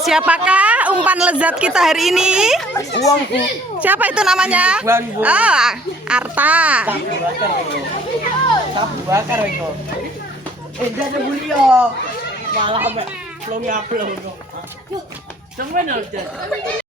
Siapakah umpan lezat kita hari ini? Uangku. Siapa itu namanya? Oh, Arta. Sapu bakar itu. Dia ada bulio. Malah sampai plong-plong. Sampai